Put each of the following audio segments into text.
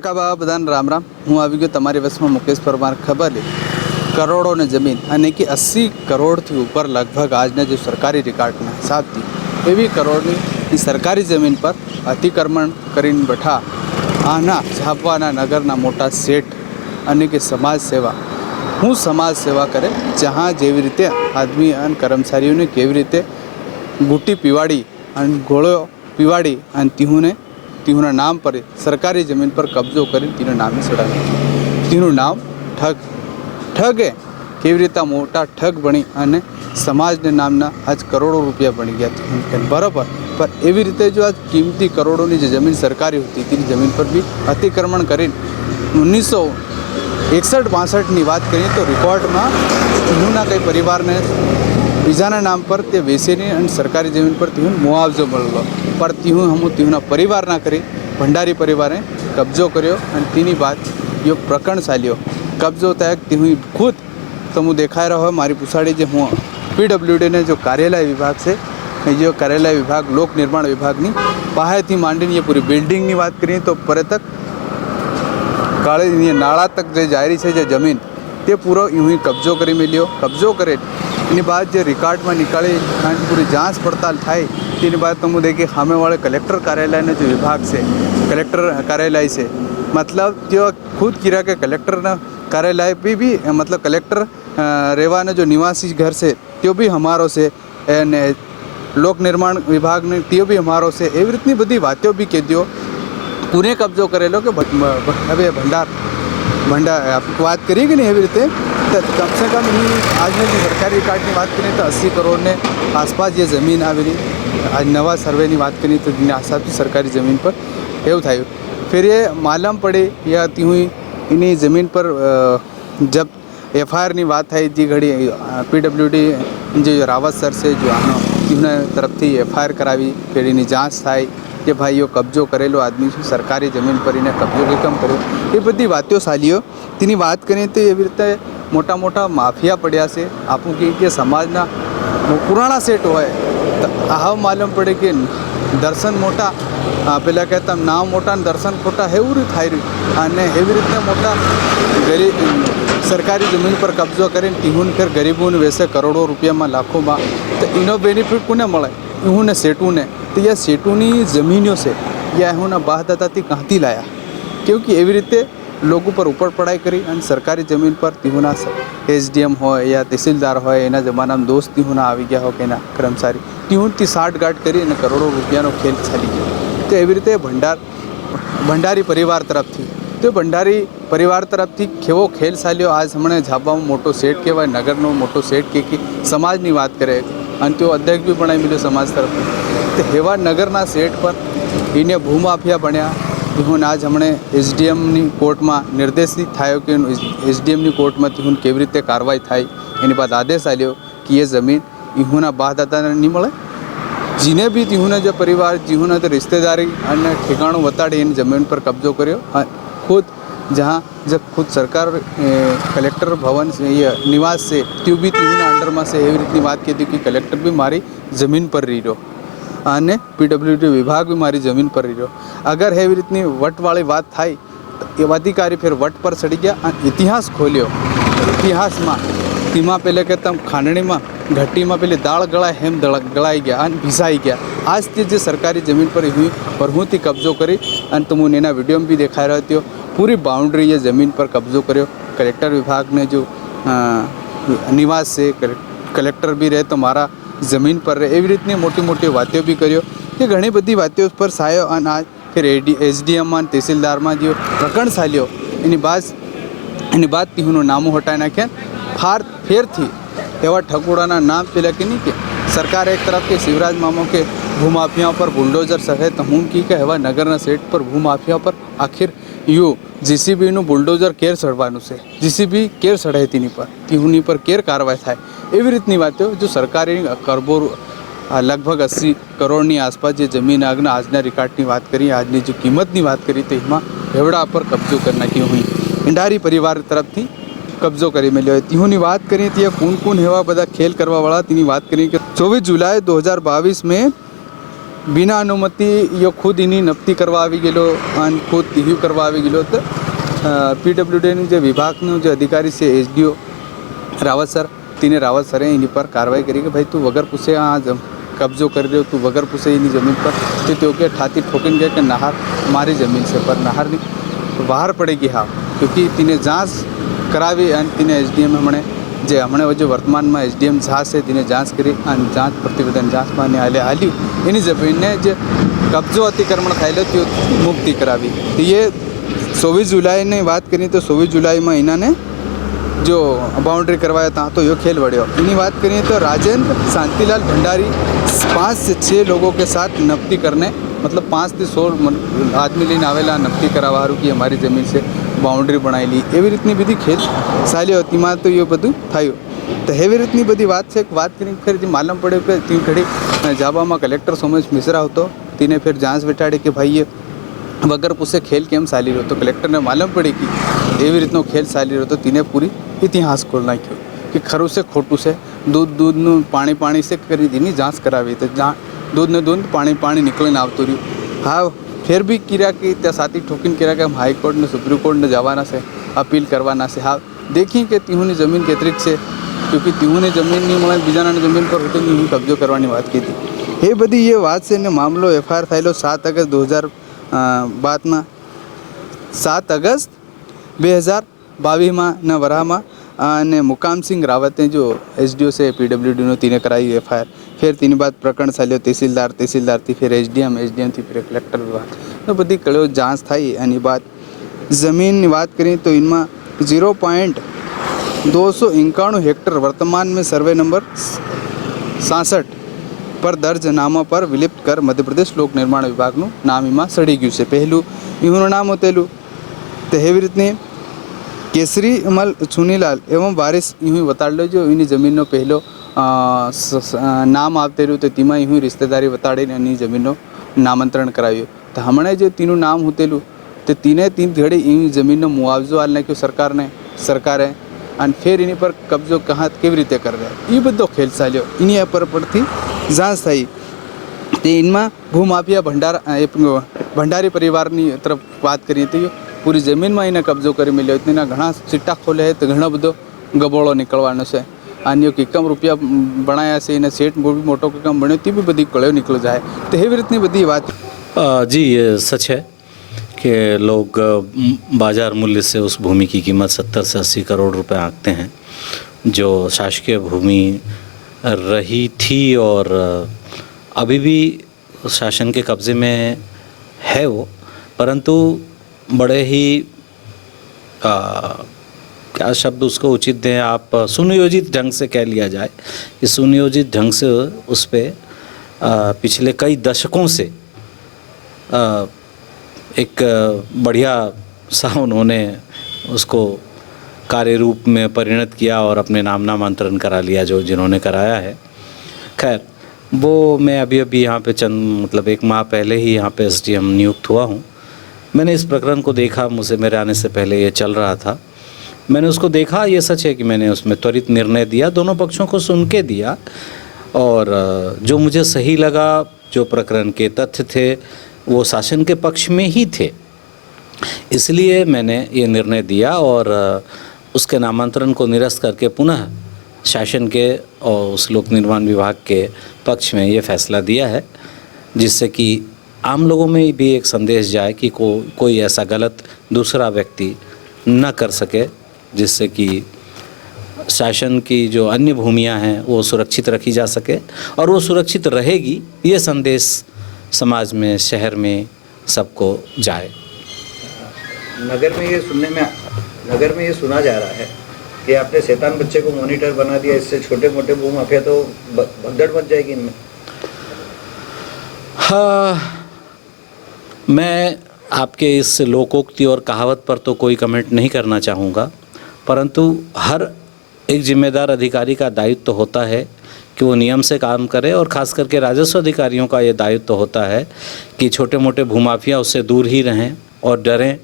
કાકા બાબા બધાને રામ રામ। હું આવી ગયો તમારી વસમાં મુકેશ પરમાર। ખબર લે કરોડોની જમીન અને કે 80 કરોડથી ઉપર લગભગ આજના જે સરકારી રેકોર્ડના હિસાબથી એવી કરોડની સરકારી જમીન પર અતિક્રમણ કરીને બેઠા આના ઝાપવાના નગરના મોટા શેઠ અને કે સમાજ સેવા હું સમાજ સેવા કરે જहाँ જેવી રીતે આદમી અને કર્મચારીઓને કેવી રીતે બુટ્ટી પીવાડી અને ગોળો પીવાડી અને तीहूना नाम पर सरकारी जमीन पर कब्जो कर तीनों नाम ही सड़ा तीनों नाम ठग ठग है केवी रीते मोटा ठग बनी अने समाज ने नामना आज करोड़ों रुपया बनी गया बराबर। पर एवी रीते जो आज कीमती करोड़ों की जमीन सरकारी होती थी जमीन पर भी अतिक्रमण कर 1961-62 बात करिए तो रिकॉर्ड में तीहूना कई परिवार ने बीजाना नाम पर ते वेचीने अने सरकारी जमीन पर तीहून मुआवजो मळेलो पर तीहूना परिवार ना करी भंडारी परिवारे कब्जो कर्यो अने तेनी बात यो प्रकरण चाल्यो। कब्जो था तीहू खुद तमु देखाई रहो मारी पुछाड़ी जे हूँ PWD ने जो कार्यालय विभाग से जो कार्यालय विभाग लोक निर्माण विभाग की पाहेथी मांडीने ये पूरी बिल्डिंग की बात करिए तो परे तक काले नाला तक जो जारी है जो जमीन ते पूरो यूँ ही कब्जो करी मेल्यो। कब्जो करे एनी बाद जो रिकॉर्ड में निकाली पूरी जांच पड़ताल थाई तेनी बाद तो मुझे देखिए सामे वाले कलेक्टर कार्यालय ने जो विभाग से कलेक्टर कार्यालय से मतलब जो खुद कीरा के कलेक्टर ना कार्यालय भी मतलब कलेक्टर रेवा ने जो निवासी घर से त्यो भी हमारो से ने लोक निर्माण विभाग ने त्यो भी हमारो से एवी रीतनी बधी वातो भी कह दियो पूरे कब्जो करेलो कि हवे भंडार बात करिए कि नहीं एवी रीते कम से कम आज ने सरकारी रिकॉर्ड की बात करें तो 80 करोड़ ने आसपास ये ज़मीन आवेली। आज नवा सर्वे की बात करें तो हिसाब से सरकारी ज़मीन पर एवं था फिर ये मालूम पड़े या तीहू इन्हीं ज़मीन पर जब FIR की बात थी जी घड़ी PWD जो रावत सर से जो आनो तीहूना तरफ थी FIR करावी फिर इन्हीं जाँच थाई कि भाई यो कब्जो करेलो आदमी सरकारी जमीन पर इन्हें कब्जो के कम करो ये बड़ी बातों सालियो तेनी बात करें तो एवी रीते मोटा मोटा माफिया पड़ा से आपू कि समाजना पुराना सेट होय तो आव मालूम पड़े कि दर्शन मोटा पेला कहता नाम मोटा दर्शन खोटा हेवू थाई रही एवी रीते मोटा गरीब सरकारी जमीन पर कब्जो करें तीहून फिर गरीबों ने वैसे करोड़ों रुपया में लाखों में तो इनो बेनिफिट कोने मळे इहू ने सेठू ने तो यह सेठूनी ज़मीनों से या इहूना बाहदादा थी कहाँथी लाया क्योंकि एवी रीते लोगों पर ऊपर पढ़ाई करी और सरकारी जमीन पर तीहूना SDM हो या तहसीलदार हो एना जमाना में दोस्त तीहूना आ गया हो कि कर्मचारी तीहून थी साठगांठ करी ने करोड़ों रुपया खेल चाली गया। तो एवी रीते भंडारी परिवार तरफ थी तो भंडारी परिवार तरफ थी केवो खेल चाल्यो। आज हमने झापा में मोटो सेठ कहवाय नगरनो मोटो सेठ के समाजनी बात करे और तो अध्यक्ष भी बनाई मिलो समाज तरफ तो हेवा नगरना सेठ पर इन्हें भूमाफिया बन्या तीहून आज हमने SDM नी कोर्ट में निर्देशित थायो कि SDM नी कोर्ट में तीहून केवी रीते कार्रवाई थाय एनी बाद आदेश आल्यो कि ये जमीन इहूना बापदादा ने नहीं मळे जीने भी तीहूना जो परिवार जीहूना तो रिश्तेदारी अने ठिकाणु वताड़ी इन जमीन पर कब्जो कर्यो खुद जहाँ जब खुद सरकार कलेक्टर भवन से ये निवास से त्यो भी तीहूना अंडर में से एवी रीतनी बात कहती कि कलेक्टर भी मारी जमीन पर रही रहो અને PWD विभाग भी मारी जमीन पर रही रहो। अगर हेवी रीतनी वट वाली बात थाई तो अधिकारी फिर वट पर चढ़ी गया इतिहास खोलियो इतिहास में तीमा पहले कहता खांडणी में घट्टी में पेली दाळ गळाय हेम गळाई गया और भिसाई गया। आज ते जो सरकारी जमीन पर हुई पर हूँ थी कब्जो करी और तुम एना वीडियो में भी दिखाई रहे थी पूरी बाउंड्री ये जमीन पर कब्जो कर्यो। कलेक्टर विभाग ने जो निवास से कलेक्टर भी रहे तो मारा जमीन पर रहे एवी रीतनी मोटी मोटी बातों भी कर्यो कि घनी बधी बातों पर सायो और आज फिर SDM में तहसीलदार में जो प्रकरण चाल्यो एनी बात तीहूनो नामो हटाई नाख्या फेर थी एवा ठगोड़ाना नाम पेला कि नहीं कि सरकार एक तरफ के शिवराज मामो के भूमाफिया पर बुलडोजर सहे तो हूँ की कहवा नगरना सेट पर भूमाफिया पर आखिर यू JCB નું બુલડોઝર કેર ચડવાનું છે JCB કેર ચડાય તેની પર तीहूनी पर केर कार्रवाई थाय एवी रीतनी बातों जो सरकारी करबो लगभग 80 करोड़ आसपास जो जमीन आगना आजना रिकॉर्ड की बात करी आजनी जो कीमत की बात करी तो एम हेवड़ा पर कब्जो कर नाखी हुई भंडारी परिवार तरफ थी कब्जो करी मिलो। तीहूनी बात करें तो कौन कौन हेवा बदा खेल करवा वाला तेनी बात करें कि 24 जुलाई 2022 में बिना अनुमति यो खुद इन्हीं नप्ती करवा આવી ગયેલો અને ખુદ ટીવી કરવા આવી ગયેલો તો પીડબ્લ્યુડીની જે વિભાગનો જે અધિકારી છે એસડીઓ રાવત સર તેને રાવત સરે એની પર કાર્યવાહી કરી કે ભાઈ તું વગર પૂછે આ કબજો કરી રહ્યો તું વગર પૂછે એની જમીન પર તો તેઓ કે ઠાતી ठोकीને गए कि नहर हमारी ज़मीन से पर नहर बाहर पड़ेगी हाँ क्योंकि तिने जांच करावी અને तिने एसडीएम हमने જે હમણાં જે વર્તમાનમાં એસડીએમ ઝા છે તેને જાંચ કરી અને જાંચ પ્રતિવેદન જાંચમાં હાલ્યું એની જમીનને જે કબજો અતિક્રમણ થયેલો તે મુક્તિ કરાવી તો એ 24 જુલાઈની વાત કરીએ તો 24 जुलाई इन्होंने जो बाउंड्री करवाया था तो यो खेल बढ़िया इन्हीं बात करिए तो राजेंद्र शांतिलाल भंडारी 5 से 6 लोगों के साथ नपती करने मतलब 5 से 16 आदमी लेने आवेला नपती करावारू की हमारी ज़मीन से बाउंड्री बनाई ली एवी रीतनी बधी खेल साली होती में तो ये बधु थयु तो हेवी रीतनी बधी बात है बात करी खरी मालूम पड़े कि तीन घड़ी जाबा में कलेक्टर सोमेश मिश्रा होतो तीने फिर जांच बेटाड़ी कि भाई ये वगर पूछे खेल केम चाली रहो तो कलेक्टर ने मालूम पड़ी कि एवी रीतनो खेल चाली रहो तो तीने पूरी इतिहास खोल नाख्यो कि खरू से खोटू से दूध पानी पानी से करी दीनी जांच करावी तो दूध पानी पानी निकल आवतु रही हाँ फिर भी किरा कि त्या साथी ठोकीन किरा कि हम हाईकोर्ट ने सुप्रीम कोर्ट ने जवाना से अपील करवाना से हाँ देखी कि तीहूनी ज़मीन के अतिरिक्त से क्योंकि तीहूनी ज़मीन नहीं મળે બીજાની ज़मीन पर होती नहीं कब्जो करवानी बात की थी ये बधी ये बात से ने मामलो एफआईआर થયેલો 7 અગસ્ટ 2022 में 7 अगस्त 2022 में न वरामा અને મુકામ સિંહ રાવતે जो एसडीओ से पीडब्ल्यूडी तीने कराई एफआईआर फिर तीन बाद प्रकरण चाल्यो तहसीलदार थी फिर एसडीएम थी फिर कलेक्टर विभाग तो बधी कड़ो जांच थी एनी बात जमीन की बात करें तो इनमें 0.291 हेक्टर वर्तमान में सर्वे नंबर 67 पर दर्ज नामा पर विलिप्त कर मध्य प्रदेश लोक निर्माण विभाग नाम इमा सड़ी गयु से पहलू इहूँ नाम होतेलू तो हेवी रीतनी केसरी अमल चुनीलाल एवं वारिस यूँ बताड़ो जो इनी जमीन पहलो नाम आवतेलू तो तीमा यूँ रिश्तेदारी बताड़ी ने जमीन नामंत्रण कराव्યું तो हमणे जो तीनों नाम होतेलू तो तीन घड़ी इन जमीन मुआवजो आल नाख्यो सरकारे અને ફેર એની પર કબજો કहाँ કેવી રીતે कर रहा ये બધો ખેલ ચાલ્યો એની પરથી જાંચ થઈ તે इनमें भूमाफिया भंडारी परिवारनी तरफ बात करिए तो पूरी जमीन में इन्हें कब्जो कर मिलो इतना घना सिट्टा खोले है तो घना बधो गबोड़ो निकलवानो से अन्य किकम रुपया बनाया से इन्हें सेट भी मोटो किकम बनो ती भी बधी कड़ो निकल जाए तो हेवी रीतनी बधी बात जी ये सच है कि लोग बाज़ार मूल्य से उस भूमि की कीमत 70 से 80 करोड़ रुपए आंकते हैं जो शासकीय भूमि रही थी और अभी भी शासन के कब्ज़े में है वो परंतु बड़े ही क्या शब्द उसको उचित दें आप सुनियोजित ढंग से कह लिया जाए कि सुनियोजित ढंग से उस पर पिछले कई दशकों से एक बढ़िया सा उन्होंने उसको कार्य रूप में परिणत किया और अपने नामांतरण करा लिया जो जिन्होंने कराया है। खैर वो मैं अभी यहाँ पे मतलब 1 माह पहले ही यहाँ पे एसडीएम नियुक्त हुआ हूँ। मैंने इस प्रकरण को देखा मुझसे मेरे आने से पहले ये चल रहा था मैंने उसको देखा ये सच है कि मैंने उसमें त्वरित निर्णय दिया दोनों पक्षों को सुन के दिया और जो मुझे सही लगा जो प्रकरण के तथ्य थे वो शासन के पक्ष में ही थे इसलिए मैंने ये निर्णय दिया और उसके नामांतरण को निरस्त करके पुनः शासन के और उस लोक निर्माण विभाग के पक्ष में ये फैसला दिया है जिससे कि आम लोगों में भी एक संदेश जाए कि कोई ऐसा गलत दूसरा व्यक्ति न कर सके जिससे कि शासन की जो अन्य भूमियां हैं वो सुरक्षित रखी जा सके और वो सुरक्षित रहेगी ये संदेश समाज में शहर में सबको जाए। नगर में ये सुना जा रहा है कि आपने शैतान बच्चे को मॉनिटर बना दिया इससे छोटे मोटे भूमाफिया तो भगदड़ मच जाएगी इनमें। हाँ मैं आपके इस लोकोक्ति और कहावत पर तो कोई कमेंट नहीं करना चाहूँगा परंतु हर एक जिम्मेदार अधिकारी का दायित्व तो होता है कि वो नियम से काम करे और ख़ास करके राजस्व अधिकारियों का ये दायित्व तो होता है कि छोटे मोटे भूमाफिया उससे दूर ही रहें और डरें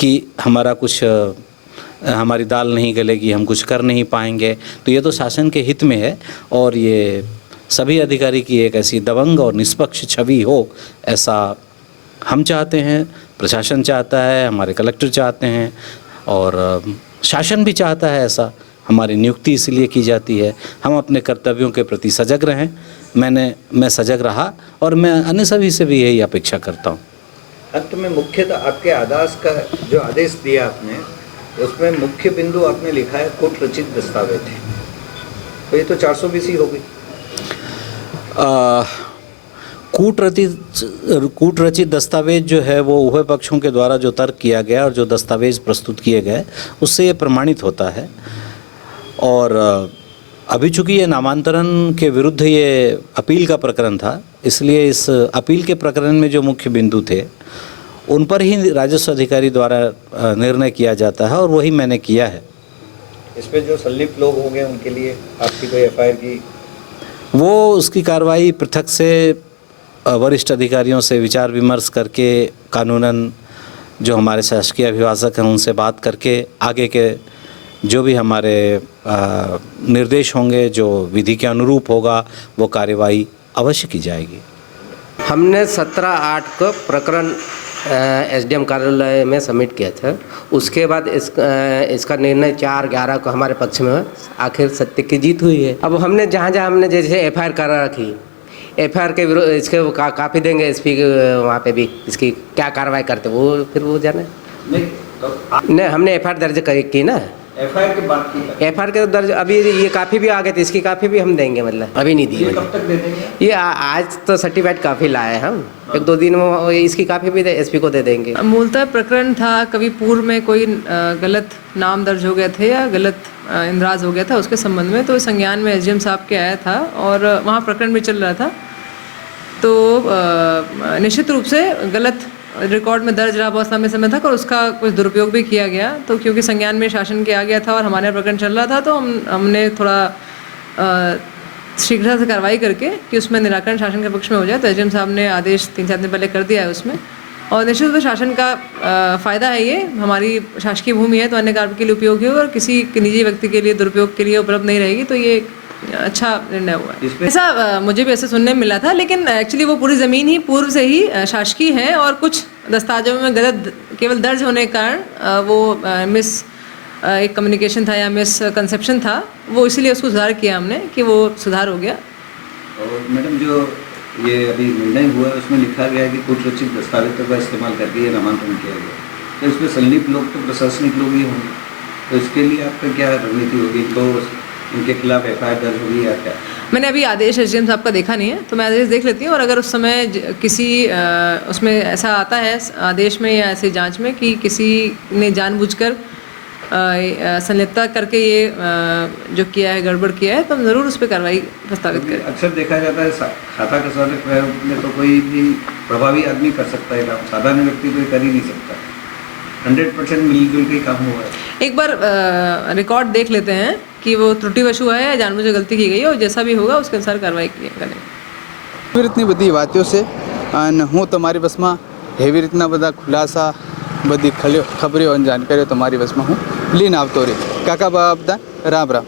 कि हमारा कुछ हमारी दाल नहीं गलेगी हम कुछ कर नहीं पाएंगे तो ये तो शासन के हित में है और ये सभी अधिकारी की एक ऐसी दबंग और निष्पक्ष छवि हो, ऐसा हम चाहते हैं, प्रशासन चाहता है, हमारे कलेक्टर चाहते हैं और शासन भी चाहता है ऐसा। हमारी नियुक्ति इसलिए की जाती है, हम अपने कर्तव्यों के प्रति सजग रहें। मैं सजग रहा और मैं अन्य सभी से भी यही अपेक्षा करता हूँ। अंत में मुख्यतः आपके आदेश का जो आदेश दिया आपने, उसमें मुख्य बिंदु आपने लिखा है कूट रचित दस्तावेज है, तो ये तो 420 ही हो गई। कूट रचित दस्तावेज जो है वो उभय पक्षों के द्वारा जो तर्क किया गया और जो दस्तावेज प्रस्तुत किए गए उससे ये प्रमाणित होता है। और अभी चूँकि ये नामांतरण के विरुद्ध ये अपील का प्रकरण था, इसलिए इस अपील के प्रकरण में जो मुख्य बिंदु थे उन पर ही राजस्व अधिकारी द्वारा निर्णय किया जाता है और वही मैंने किया है। इसमें जो संलिप्त लोग होंगे उनके लिए आपकी कोई एफआईआर की? वो उसकी कार्रवाई पृथक से वरिष्ठ अधिकारियों से विचार विमर्श करके, कानूनन जो हमारे शासकीय अभिभाषक हैं उनसे बात करके आगे के जो भी हमारे निर्देश होंगे, जो विधि के अनुरूप होगा, वो कार्यवाही अवश्य की जाएगी। हमने 17/8 को प्रकरण एसडीएम कार्यालय में सबमिट किया था। उसके बाद इसका निर्णय 4/11 को हमारे पक्ष में आखिर सत्य की जीत हुई है। अब हमने जहाँ हमने जैसे एफआईआर करा रखी, एफआईआर के विरोध इसके वो काफ़ी देंगे एसपी के वहाँ पे भी, इसकी क्या कार्रवाई करते वो फिर वो जाने। नहीं, हमने एफआईआर दर्ज की ना। एफआईआर के बाद की? एफआईआर के दर्ज अभी ये काफ़ी भी आ गए थे, इसकी काफ़ी भी हम देंगे, मतलब अभी नहीं दी। ये कब तक दे देंगे? ये आज तो सर्टिफाइड काफ़ी लाए हैं हम, 1-2 दिन में इसकी काफ़ी भी एसपी को दे देंगे। मूलतः प्रकरण था कभी पूर्व में कोई गलत नाम दर्ज हो गए थे या गलत इंद्राज हो गया था, उसके संबंध में तो संज्ञान में एसडीएम साहब के आया था और वहाँ प्रकरण भी चल रहा था। तो निश्चित रूप से गलत रिकॉर्ड में दर्ज रहा बहुत लंबे समय तक और उसका कुछ दुरुपयोग भी किया गया। तो क्योंकि संज्ञान में शासन के आ गया था और हमारे प्रकरण चल रहा था, तो हमने थोड़ा शीघ्रता से कार्रवाई करके कि उसमें निराकरण शासन के पक्ष में हो जाए। तो एसडीएम साहब ने आदेश 3-4 दिन पहले कर दिया है उसमें। और निश्चित रूप से शासन का फ़ायदा है, ये हमारी शासकीय भूमि है तो अन्य कार्य के लिए उपयोग होगी और किसी निजी व्यक्ति के लिए दुरुपयोग के लिए उपलब्ध नहीं रहेगी। तो ये अच्छा निर्णय हुआ है। ऐसा मुझे भी ऐसे सुनने में मिला था, लेकिन एक्चुअली वो पूरी ज़मीन ही पूर्व से ही शासकीय है और कुछ दस्तावेजों में गलत केवल दर्ज होने के कारण वो एक कम्युनिकेशन था या मिस कंसेप्शन था, वो इसीलिए उसको सुधार किया हमने कि वो सुधार हो गया। और मैडम जो ये अभी निर्णय हुआ है उसमें लिखा गया है कि कूट रचित दस्तावेजों का इस्तेमाल करके ये नामांकन किया गया, तो इसमें संलिप्त लोग तो प्रशासनिक लोग ही होंगे, तो इसके लिए आपका क्या रणनीति होगी? तो इनके खिलाफ एफआईआर दर्ज होगी या क्या? मैंने अभी आदेश एसडीएम साहब का देखा नहीं है, तो मैं आदेश देख लेती हूँ और अगर उस समय किसी उसमें ऐसा आता है आदेश में या ऐसी जांच में कि किसी ने जानबूझकर संलिप्तता करके ये जो किया है, गड़बड़ किया है, तो हम ज़रूर उस पर कार्रवाई प्रस्तावित करें। अक्सर देखा जाता है खाता के सौदे में तो कोई भी प्रभावी आदमी कर सकता है काम, साधारण व्यक्ति कोई कर ही नहीं सकता। 100% मिलजुल के काम हुआ है। एक बार रिकॉर्ड देख लेते हैं कि वो त्रुटिवश हुआ है या जानबूझकर गलती की गई है, और जैसा भी होगा उसके अनुसार कार्रवाई करें। એવી રીતની બધી વાતો છે અને હું તમારી બસમાં એવી રીતના બધા ખુલાસા, બધી ખબરીઓ અને જાણકારીઓ તમારી બસમાં હું લઈને આવતો રહી. કાકા બાબા રામ રામ.